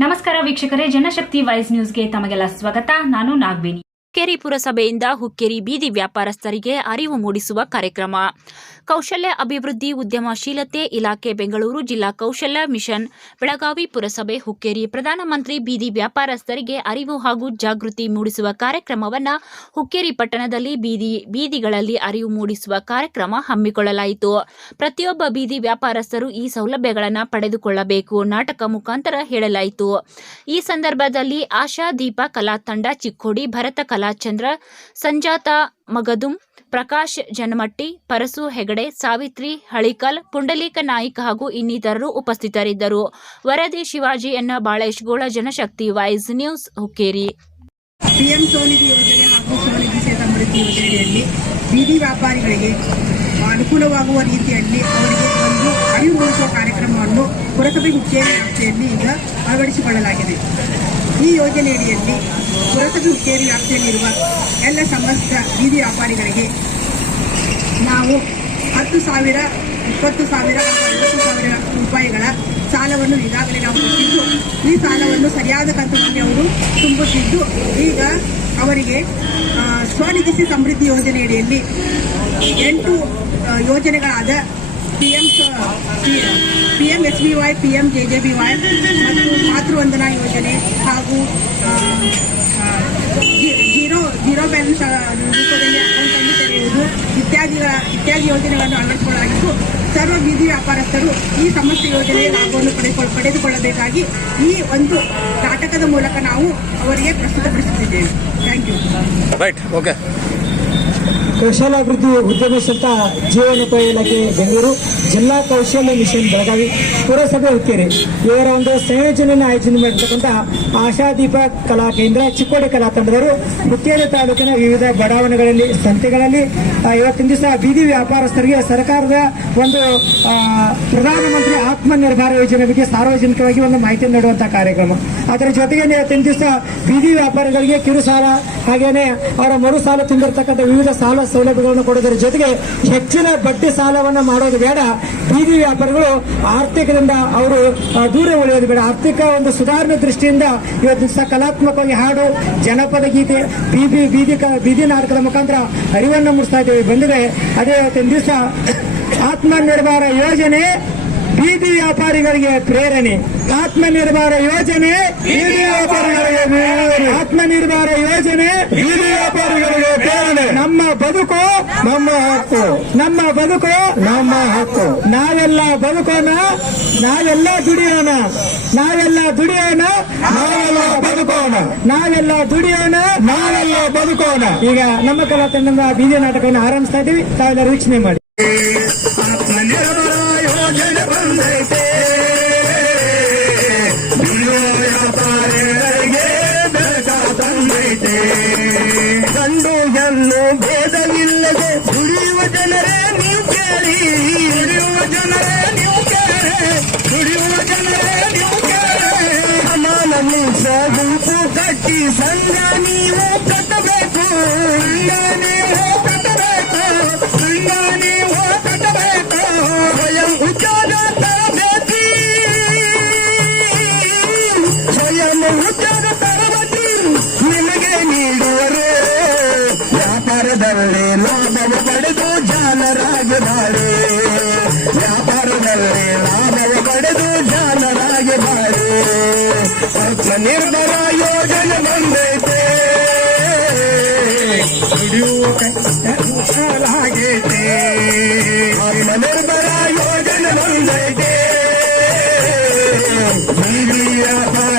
ನಮಸ್ಕಾರ ವೀಕ್ಷಕರೇ ಜನಶಕ್ತಿ ವಾಯ್ಸ್ ನ್ಯೂಸ್ಗೆ ತಮಗೆಲ್ಲ ಸ್ವಾಗತ. ನಾನು ನಾಗವೇಣಿ. ಹುಕ್ಕೇರಿ ಪುರಸಭೆಯಿಂದ ಹುಕ್ಕೇರಿ ಬೀದಿ ವ್ಯಾಪಾರಸ್ಥರಿಗೆ ಅರಿವು ಮೂಡಿಸುವ ಕಾರ್ಯಕ್ರಮ. ಕೌಶಲ್ಯ ಅಭಿವೃದ್ಧಿ ಉದ್ಯಮಶೀಲತೆ ಇಲಾಖೆ ಬೆಂಗಳೂರು ಜಿಲ್ಲಾ ಕೌಶಲ್ಯ ಮಿಷನ್, ಬೆಳಗಾವಿ ಪುರಸಭೆ ಹುಕ್ಕೇರಿ ಪ್ರಧಾನಮಂತ್ರಿ ಬೀದಿ ವ್ಯಾಪಾರಸ್ಥರಿಗೆ ಅರಿವು ಹಾಗೂ ಜಾಗೃತಿ ಮೂಡಿಸುವ ಕಾರ್ಯಕ್ರಮವನ್ನು ಹುಕ್ಕೇರಿ ಪಟ್ಟಣದಲ್ಲಿ ಬೀದಿ, ಬೀದಿಗಳಲ್ಲಿ ಅರಿವು ಮೂಡಿಸುವ ಕಾರ್ಯಕ್ರಮ ಹಮ್ಮಿಕೊಳ್ಳಲಾಯಿತು. ಪ್ರತಿಯೊಬ್ಬ ಬೀದಿ ವ್ಯಾಪಾರಸ್ಥರು ಈ ಸೌಲಭ್ಯಗಳನ್ನು ಪಡೆದುಕೊಳ್ಳಬೇಕು ನಾಟಕ ಮುಖಾಂತರ ಹೇಳಲಾಯಿತು. ಈ ಸಂದರ್ಭದಲ್ಲಿ ಆಶಾ ದೀಪ ಕಲಾ ತಂಡ ಚಿಕ್ಕೋಡಿ ಭರತ ಕಲಾಚಂದ್ರ ಸಂಜಾತ ಮಗದುಂ, ಪ್ರಕಾಶ್ ಜನಮಟ್ಟಿ, ಪರಸು ಹೆಗಡೆ, ಸಾವಿತ್ರಿ ಹಳಿಕಲ್, ಪುಂಡಲೀಕ ನಾಯ್ಕ ಹಾಗೂ ಇನ್ನಿತರರು ಉಪಸ್ಥಿತರಿದ್ದರು. ವರದಿ ಶಿವಾಜಿ ಎನ್ನ ಬಾಳೇಶ್ಗೋಳ Janashakti voice news Hukkeri. PM Svanidhi ಯೋಜನೆ ಹಾಗೂ ಸ್ವನಿಧಿ ಸಮೃದ್ಧಿ ಯೋಜನೆಯಲ್ಲಿ ಬೀದಿ ವ್ಯಾಪಾರಿಗಳಿಗೆ ಅನುಕೂಲವಾಗುವ ರೀತಿಯಲ್ಲಿ ಅವರಿಗೆ ಒಂದು ಅರಿವು ಮೂಡಿಸುವ ಕಾರ್ಯಕ್ರಮವನ್ನು ಪುರಸಭೆ ಹುಕ್ಕೇರಿ ವ್ಯಾಪ್ತಿಯಲ್ಲಿ ಈಗ ಅಳವಡಿಸಿಕೊಳ್ಳಲಾಗಿದೆ. ಈ ಯೋಜನೆಯಡಿಯಲ್ಲಿ ಪುರಸಭೆ ಹುಕ್ಕೇರಿ ವ್ಯಾಪ್ತಿಯಲ್ಲಿರುವ ಎಲ್ಲ ಸಮಸ್ತ ಬೀದಿ ವ್ಯಾಪಾರಿಗಳಿಗೆ ನಾವು ಹತ್ತು ಸಾವಿರ, ಇಪ್ಪತ್ತು ಸಾವಿರ ಐವತ್ತು ಸಾವಿರ ರೂಪಾಯಿಗಳ ಸಾಲವನ್ನು ಈಗಾಗಲೇ ನಾವು ಕೊಟ್ಟಿದ್ದು. ಈ ಸಾಲವನ್ನು ಸರಿಯಾದ ಕಂತಿನಲ್ಲಿ ಅವರು ತುಂಬುತ್ತಿದ್ದು ಈಗ ಅವರಿಗೆ ಸ್ವನಿಧಿಸಿ ಸ್ವನಿಧಿ ಸಮೃದ್ಧಿ ಯೋಜನೆಯಡಿಯಲ್ಲಿ ಎಂಟು ಯೋಜನೆಗಳಾದ P M P M S B Y P J J B Y ಮತ್ತು ಮಾತೃವಂದನಾ ಯೋಜನೆ ಹಾಗೂ ಜೀರೋ ಜೀರೋ ಬ್ಯಾಲೆನ್ಸ್ ರೂಪದಲ್ಲಿ ಅಕೌಂಟನ್ನು ತೆರೆಯುವುದು ಇತ್ಯಾದಿ ಯೋಜನೆಗಳನ್ನು ಅಳವಡಿಸಿಕೊಳ್ಳಲಾಗಿದ್ದು, ಸರ್ವ ಬೀದಿ ವ್ಯಾಪಾರಸ್ಥರು ಈ ಸಮಸ್ತ ಯೋಜನೆಯ ಲಾಭವನ್ನು ಪಡೆದುಕೊಳ್ಳ ಪಡೆದುಕೊಳ್ಳಬೇಕಾಗಿ ಈ ಒಂದು ನಾಟಕದ ಮೂಲಕ ನಾವು ಅವರಿಗೆ ಪ್ರಸ್ತುತಪಡಿಸುತ್ತಿದ್ದೇವೆ. ಥ್ಯಾಂಕ್ ಯು ರೈಟ್ ಓಕೆ ಕೌಶಲಾಭಿವೃದ್ಧಿ ಉದ್ಯಮಶೀಲತ ಜೀವನೋಪಾಯ ಇಲಾಖೆ ಬೆಂಗಳೂರು ಜಿಲ್ಲಾ ಕೌಶಲ್ಯ ಮಿಷನ್ ಬೆಳಗಾವಿ ಪುರಸಭೆ ಹುಕ್ಕೇರಿ. ಇವರ ಒಂದು ಸಂಯೋಜನೆಯನ್ನು ಆಯೋಜನೆ ಮಾಡಿರ್ತಕ್ಕಂಥ ಆಶಾದೀಪ ಕಲಾ ಕೇಂದ್ರ, ಚಿಕ್ಕೋಡಿ ಕಲಾ ತಂಡದವರು ಹುಕ್ಕೇರಿ ತಾಲೂಕಿನ ವಿವಿಧ ಬಡಾವಣೆಗಳಲ್ಲಿ, ಸಂತೆಗಳಲ್ಲಿ ಇವತ್ತಿನ ದಿವಸ ಬೀದಿ ವ್ಯಾಪಾರಸ್ಥರಿಗೆ ಸರ್ಕಾರದ ಒಂದು ಪ್ರಧಾನಮಂತ್ರಿ ಆತ್ಮನಿರ್ಭರ ಯೋಜನೆ ಬಗ್ಗೆ ಸಾರ್ವಜನಿಕವಾಗಿ ಒಂದು ಮಾಹಿತಿ ನೀಡುವಂತಹ ಕಾರ್ಯಕ್ರಮ. ಅದರ ಜೊತೆಗೆ ಇವತ್ತಿನ ದಿವಸ ಬೀದಿ ವ್ಯಾಪಾರಿಗಳಿಗೆ ಕಿರು ಸಾಲ, ಹಾಗೇನೆ ಅವರ ಮರು ಸಾಲ ತುಂಬಿರ್ತಕ್ಕಂಥ ವಿವಿಧ ಸಾಲ ಸೌಲಭ್ಯಗಳನ್ನು ಕೊಡೋದರ ಜೊತೆಗೆ ಹೆಚ್ಚಿನ ಬಡ್ಡಿ ಸಾಲವನ್ನು ಮಾಡೋದು ಬೇಡ. ಬೀದಿ ವ್ಯಾಪಾರಿಗಳು ಆರ್ಥಿಕದಿಂದ ಅವರು ದೂರ ಉಳಿಯೋದು ಬೇಡ. ಆರ್ಥಿಕ ಒಂದು ಸುಧಾರಣೆ ದೃಷ್ಟಿಯಿಂದ ಇವತ್ತು ದಿವಸ ಕಲಾತ್ಮಕವಾಗಿ ಹಾಡು, ಜನಪದ ಗೀತೆ, ಬೀದಿ ಬೀದಿ ಬೀದಿ ನಾಟಕದ ಮುಖಾಂತರ ಅರಿವನ್ನು ಮೂಡಿಸ್ತಾ ಇದ್ದೇವೆ. ಬಂದಿದೆ ಅದೇ ಇವತ್ತಿನ ದಿವಸ ಆತ್ಮನಿರ್ಭರ ಯೋಜನೆ, ಬೀದಿ ವ್ಯಾಪಾರಿಗಳಿಗೆ ಪ್ರೇರಣೆ. ಆತ್ಮನಿರ್ಭರ ಯೋಜನೆ, ಬೀದಿ ವ್ಯಾಪಾರಿಗಳಿಗೆ ಆತ್ಮನಿರ್ಭರ ಯೋಜನೆ, ಬೀದಿ ವ್ಯಾಪಾರಿಗಳಿಗೆ ಬದುಕು ನಮ್ಮ ಹಕ್ಕು. ನಮ್ಮ ಬದುಕು ನಮ್ಮ ಹಕ್ಕು. ನಾವೆಲ್ಲ ಬದುಕೋಣ, ನಾವೆಲ್ಲ ದುಡಿಯೋಣ ನಾವೆಲ್ಲ ದುಡಿಯೋಣ, ನಾವೆಲ್ಲ ಬದುಕೋಣ. ನಾವೆಲ್ಲ ದುಡಿಯೋಣ, ನಾವೆಲ್ಲ ಬದುಕೋಣ. ಈಗ ನಮ್ಮ ಕಲಾ ತಂಡದ ಬೀದಿ ನಾಟಕವನ್ನು ಆರಂಭಿಸ್ತಾ ಇದ್ದೀವಿ. ತಾವೆಲ್ಲ ವೀಕ್ಷಣೆ ಮಾಡಿ. ಯೋಜನೆ ಬಂದೈತೆ. ಗಂಡು ಹೆಣ್ಣು ಭೇದವಿಲ್ಲದೆ ದುಡಿಯುವ ಜನರೇ ನೀವು ಕೇಳಿ ದುಡಿಯುವ ಜನರೇ ನೀವು ಕೇಳಿ ದುಡಿಯುವ ಜನರೇ ನೀವು ಕೇಳಿ ಸಮಾನ ನಿಮಿಷ ಗುಂಪು ಕಟ್ಟಿ ಸಂಘ ನೀವು ಕಟ್ಟಬೇಕು ಸಂಘ ನೀವು ಕಟ್ಟಬೇಕು ಸಂಘ ನೀವು ಕಟ್ಟಬೇಕು ಸ್ವಯಂ ಉದ್ಯೋಗ ತರಬೇತಿ ಸ್ವಯಂ ಉದ್ಯೋಗ ಜಾನರಾಗಿ ಬಾಳಿ ವ್ಯಾಪಾರದಲ್ಲಿ ಲಾಭವ ಪಡೆದು ಜಾನರಾಗಿ ಬಾಳಿ ಆತ್ಮನಿರ್ಭರ ಯೋಜನೆ ಬಂದೈತೆ. ದುಡಿಯುವ ಕೈಲಾಗೈತೆ ಆತ್ಮನಿರ್ಭರ ಯೋಜನೆ ಬಂದೈತೆ. ಬೀದಿ ವ್ಯಾಪಾರ